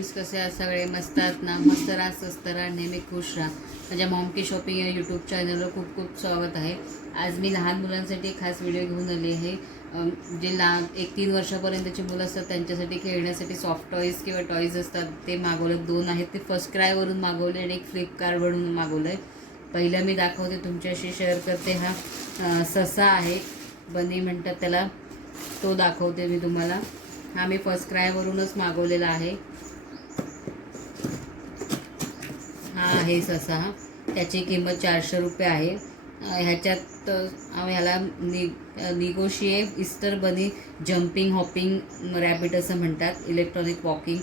Friends, कसे आहात सगळे? मस्त आहात ना? मस्त राहा, स्वस्त राहा, नेहमी खुश राहा. माझ्या मॉम की शॉपिंग या यूट्यूब चॅनलवर खूप खूप स्वागत आहे. आज मी लहान मुलांसाठी खास व्हिडिओ घेऊन आली आहे. जे लहान 1-3 वर्षापर्यंतची मुलं असतात त्यांच्यासाठी खेळण्यासाठी सॉफ्ट टॉईज किंवा टॉईज असतात ते मागवले. 2 आहेत ते फर्स्ट क्रायवरून मागवले आणि एक फ्लिपकार्टवरून मागवलं आहे. पहिलं मी दाखवते, तुमच्याशी शेअर करते. हा ससा आहे, बनी म्हणतात त्याला, तो दाखवते मी तुम्हाला. हा मी फर्स्ट क्रायवरूनच मागवलेला आहे. हा आहे ससा. त्याची किंमत 400 रुपये आहे. ह्याच्यात ह्याला निगोशिएट इस्टर बनी जम्पिंग हॉपिंग रॅबिट असं म्हणतात, इलेक्ट्रॉनिक वॉकिंग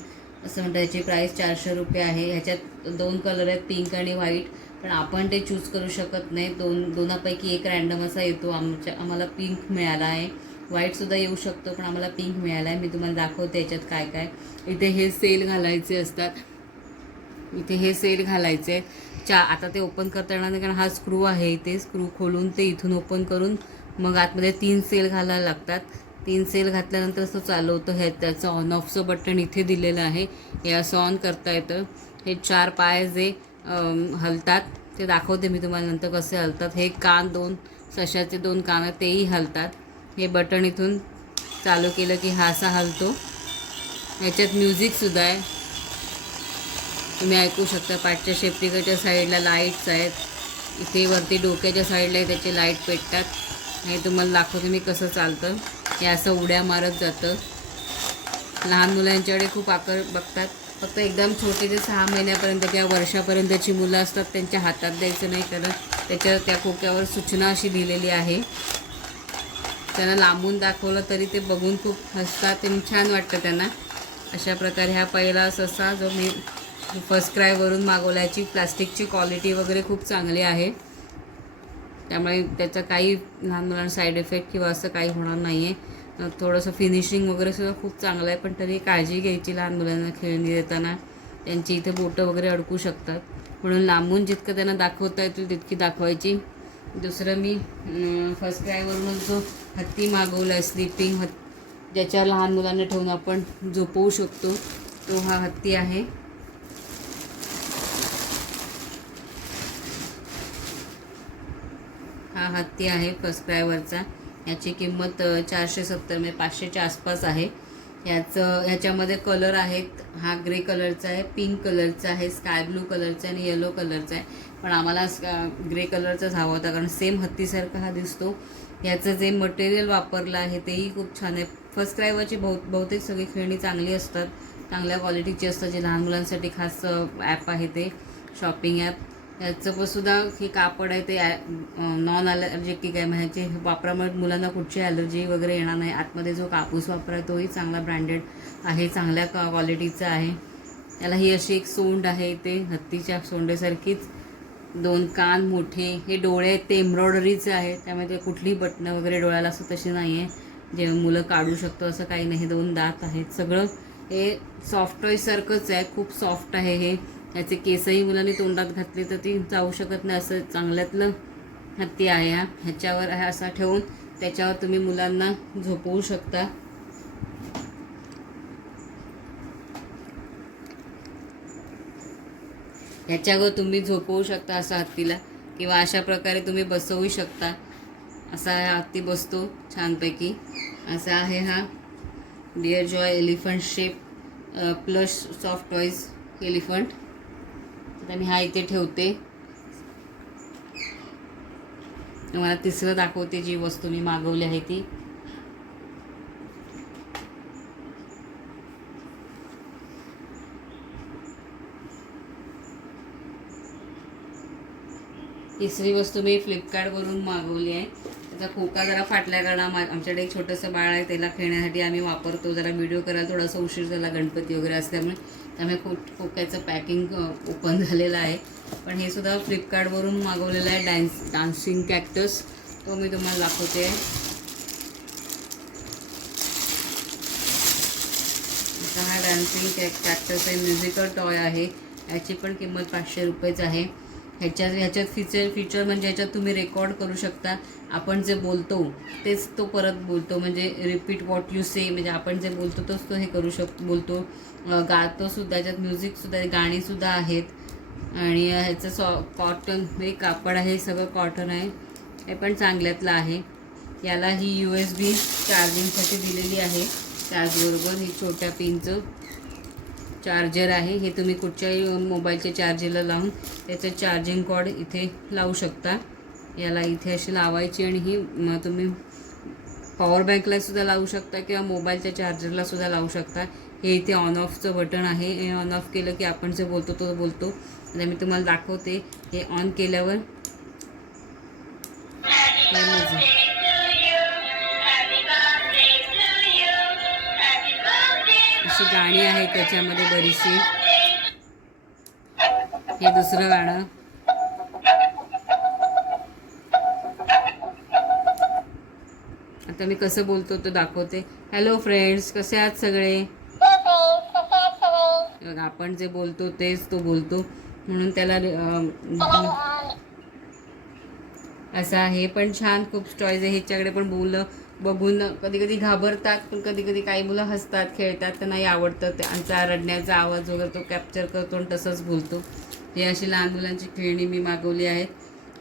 असं म्हणतात. याची प्राईस 400 रुपये आहे. ह्याच्यात 2 कलर आहेत, पिंक आणि व्हाईट, पण आपण ते चूज करू शकत नाही. दोनापैकी एक रॅन्डम असा येतो. आम्हाला पिंक मिळाला आहे. व्हाईटसुद्धा येऊ शकतो, पण आम्हाला पिंक मिळाला आहे. मी तुम्हाला दाखवते याच्यात काय काय. इथे हे सेल घालायचे असतात, इथे हे सेल घालायचे. आता ते ओपन करता येणार नाही कारण हा स्क्रू आहे. इथे स्क्रू खोलून ते इथून ओपन करून मग आतमध्ये 3 सेल घालायला लागतात. 3 सेल घातल्यानंतर असं चालू होतं. हे त्याचं ऑन ऑफचं बटन इथे दिलेलं आहे, हे असं ऑन करता येतं. हे 4 पाय जे हलतात ते दाखवते मी तुम्हाला नंतर कसे हलतात. हे कान, 2 सशाचे 2 कान तेही हलतात. हे बटन इथून चालू केलं की हा असा हलतो. ह्याच्यात म्युझिकसुद्धा आहे, तुम्ही ऐकू शकता. पाठच्या शेपटीकडच्या साईडला लाईट्स आहेत. इथे वरती डोक्याच्या साईडला त्याचे लाईट पेटतात. हे तुम्हाला दाखवते मी कसं चालतं. हे असं उड्या मारत जातं. लहान मुलांच्याकडे खूप बघतात. फक्त एकदम छोटे ते 6 महिन्यापर्यंत किंवा वर्षापर्यंतची मुलं असतात त्यांच्या हातात द्यायचं नाही, कारण त्या खोक्यावर सूचना अशी दिलेली आहे. त्यांना लांबून दाखवलं तरी ते बघून खूप हसतात, ते छान वाटतं त्यांना. अशा प्रकारे हा पहिला ससा जो मी फर्स्ट क्रायवरून मागवला. याची प्लास्टिकची क्वालिटी वगैरे खूप चांगली आहे, त्यामुळे त्याचा काही लहान मुलांना साईड इफेक्ट किंवा असं काही होणार नाही आहे. थोडंसं फिनिशिंग वगैरे सुद्धा खूप चांगलं आहे, पण तरी काळजी घ्यायची लहान मुलांना खेळणी देताना. त्यांची इथे बोटं वगैरे अडकू शकतात, म्हणून लांबून जितकं त्यांना दाखवता येतील तितकी दाखवायची. दुसरं मी फर्स्ट क्रायवरूनच जो हत्ती मागवला आहे, स्लीपिंग ज्याच्यावर लहान मुलांना ठेवून आपण झोपवू शकतो, तो हा हत्ती आहे. हा हत्ती आहे फर्स्ट क्रायवरचा. याची किंमत 470 म्हणजे 500च्या आसपास आहे. ह्याच्यामध्ये कलर आहेत. हा ग्रे कलरचा आहे, पिंक कलरचा आहे, स्काय ब्लू कलरचा आणि येलो कलरचा आहे. पण आम्हाला ग्रे कलरचाच हवा होता, कारण सेम हत्तीसारखा हा दिसतो. याचं जे मटेरियल वापरलं आहे तेही खूप छान आहे. फर्स्ट क्रायवरची बहुतेक सगळी खेळणी चांगली असतात, चांगल्या क्वालिटीची असतात. जे लहान मुलांसाठी खास ॲप आहे ते शॉपिंग ॲप. याचं पण सुद्धा हे कापड आहे ते नॉन ॲलर्जेटिक आहे, म्हणजे वापरामुळे मुलांना कुठची ॲलर्जी वगैरे येणार नाही. आतमध्ये जो कापूस वापरा तोही चांगला ब्रँडेड आहे, चांगल्या क्वालिटीचा आहे. त्याला ही अशी एक सोंड आहे, ते हत्तीच्या सोंडेसारखीच. 2 कान मोठे. हे डोळे आहेत ते एम्ब्रॉयडरीचे आहे, त्यामुळे ते कुठली बटणं वगैरे डोळ्याला असं तशी नाही आहे, जे मुलं काढू शकतो असं काही नाही. 2 दात आहेत. सगळं हे सॉफ्ट टॉयसारखंच आहे, खूप सॉफ्ट आहे हे. याचे केसही मुलांनी तोंडात घातले तर ती जाऊ शकत नाही, असं चांगल्यातलं हत्ती आहे हा. ह्याच्यावर आहे असा ठेवून त्याच्यावर तुम्ही मुलांना झोपवू शकता. ह्याच्यावर तुम्ही झोपवू शकता असं हत्तीला, किंवा अशा प्रकारे तुम्ही बसवू शकता. असा हा हत्ती बसतो छानपैकी. असा आहे हा dear joy elephant shape plus soft toys elephant. आता मी हा इथे ठेवते. तुम्हाला तिसरं दाखवते जी वस्तू मी मागवली आहे ती. तिसरी वस्तू मी फ्लिपकार्टवरून मागवली आहे. त्याचा खोका जरा फाटल्या कारण आमच्याकडे एक छोटंसं बाळ आहे, त्याला खेळण्यासाठी आम्ही वापरतो. जरा व्हिडिओ करायला थोडासा उशीर झाला, गणपती वगैरे असल्यामुळे, त्यामुळे खोक्याचं पॅकिंग ओपन झालेलं आहे. पण हे सुद्धा फ्लिपकार्टवरून मागवलेलं आहे, डान्सिंग कॅक्टस. तो मी तुम्हाला दाखवते. हा डान्सिंग कॅक्टस आहे, म्युझिकल टॉय आहे. याची पण किंमत 500 रुपयेच आहे. ह्याच्यात फीचर म्हणजे ह्याच्यात तुम्ही रेकॉर्ड करू शकता. आपण जे बोलतो तेच तो परत बोलतो, म्हणजे रिपीट व्हॉट यू से, म्हणजे आपण जे बोलतो तोच तो हे करू बोलतो. गातोसुद्धा, ह्याच्यात म्युझिकसुद्धा, गाणीसुद्धा आहेत. आणि ह्याचं कॉटन हे कापड आहे, सगळं कॉटन आहे. हे पण चांगल्यातलं आहे. याला ही USB चार्जिंगसाठी दिलेली आहे. त्याचबरोबर ही छोट्या पिनचं चार्जर आहे. हे तुम्ही कुठच्याही मोबाईलच्या चार्जरला लावून त्याचं चार्जिंग कॉर्ड इथे लावू शकता. याला इथे अशी लावायची आणि ही तुम्ही पॉवर बँकलासुद्धा लावू शकता किंवा मोबाईलच्या चार्जरलासुद्धा लावू शकता. हे इथे ऑन ऑफचं बटन आहे. हे ऑन ऑफ केलं की आपण जे बोलतो तो बोलतो. आता मी तुम्हाला दाखवते. हे ऑन केल्यावर अशी गाणी आहेत त्याच्यामध्ये बरीचशी. हे दुसरं गाणं. आता मी कसं बोलतो तो दाखवते. हॅलो फ्रेंड्स, कसे आहात सगळे. आपण जे बोलतो तेच तो बोलतो, म्हणून त्याला असा. हे पण छान खूप चॉईस आहे. ह्याच्याकडे पण मुलं बघून कधी कधी घाबरतात, पण कधी कधी काही मुलं हसतात, खेळतात, त्यांनाही आवडतं. त्यांचा रडण्याचा आवाज वगैरे तो कॅप्चर करतो आणि तसंच बोलतो. हे अशी लहान मुलांची खेळणी मी मागवली आहेत.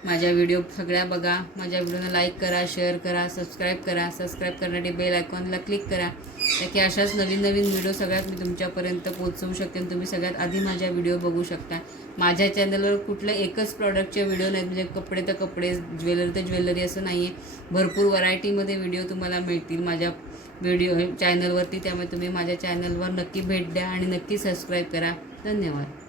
माझ्या व्हिडिओ सगळ्या बघा. माझ्या व्हिडिओला लाईक करा, शेअर करा, सबस्क्राईब करा. सबस्क्राईब करण्यासाठी बेल आयकॉनला क्लिक करा, की अशाच नवीन नवीन व्हिडिओ सगळ्यात मी तुमच्यापर्यंत पोहोचवू शकेन. तुम्ही सगळ्यात आधी माझ्या व्हिडिओ बघू शकता. माझ्या चॅनलवर कुठलं एकच प्रॉडक्टचे व्हिडिओ नाहीत, म्हणजे कपडे तर कपडे, ज्वेलरी तर ज्वेलरी असं नाही आहे. भरपूर व्हरायटीमध्ये व्हिडिओ तुम्हाला मिळतील माझ्या व्हिडिओ चॅनलवरती. त्यामुळे तुम्ही माझ्या चॅनलवर नक्की भेट द्या आणि नक्की सबस्क्राईब करा. धन्यवाद.